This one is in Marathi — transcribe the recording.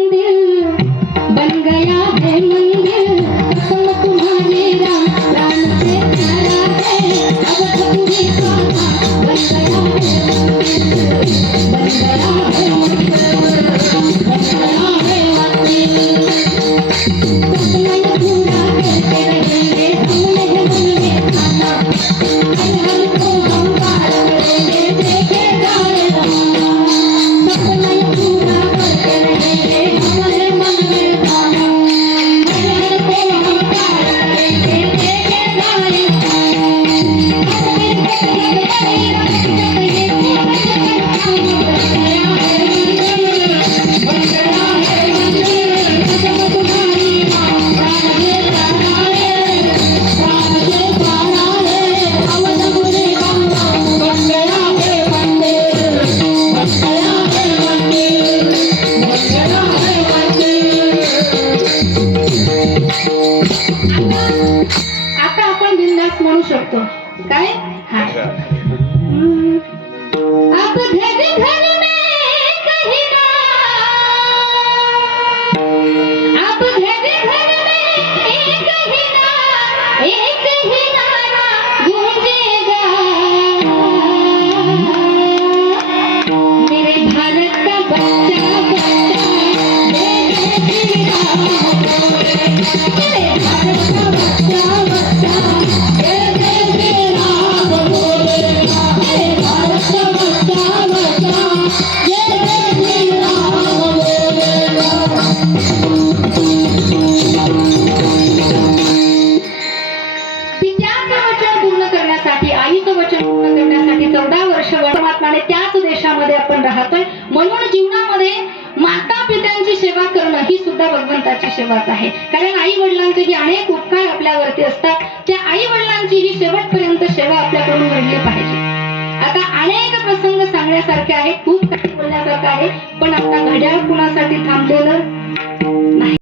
बन गया आता आपण बिंदास म्हणू शकतो. काय? हा. हम्म. करण्यासाठी आईचं वचन पूर्ण करण्यासाठी चौदा वर्ष परमात्माने त्याच देशामध्ये आपण राहतोय. म्हणून जीवनामध्ये माता पित्यांची सेवा करणं ही सुद्धा भगवंताची सेवाच आहे. कारण आई वडिलांचे जे अनेक उपकार आपल्यावरती असतात त्या आई वडिलांची ही शेवटपर्यंत सेवा आपल्याकडून घडली पाहिजे. आता अनेक प्रसंग सांगण्यासारखे आहेत खूप काही बोलण्यासारखं आहे पण आता घड्याळ कुणासाठी थांबलेलं?